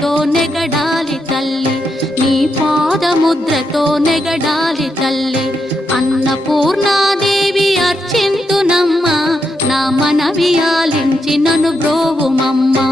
పాదముద్రతో నెగడాలి తల్లి, నీ పాదముద్రతో నెగడాలి తల్లి. అన్నపూర్ణాదేవి అర్చింతునమ్మ, నా మనవి ఆలించి నన్ను బ్రోవుమమ్మా.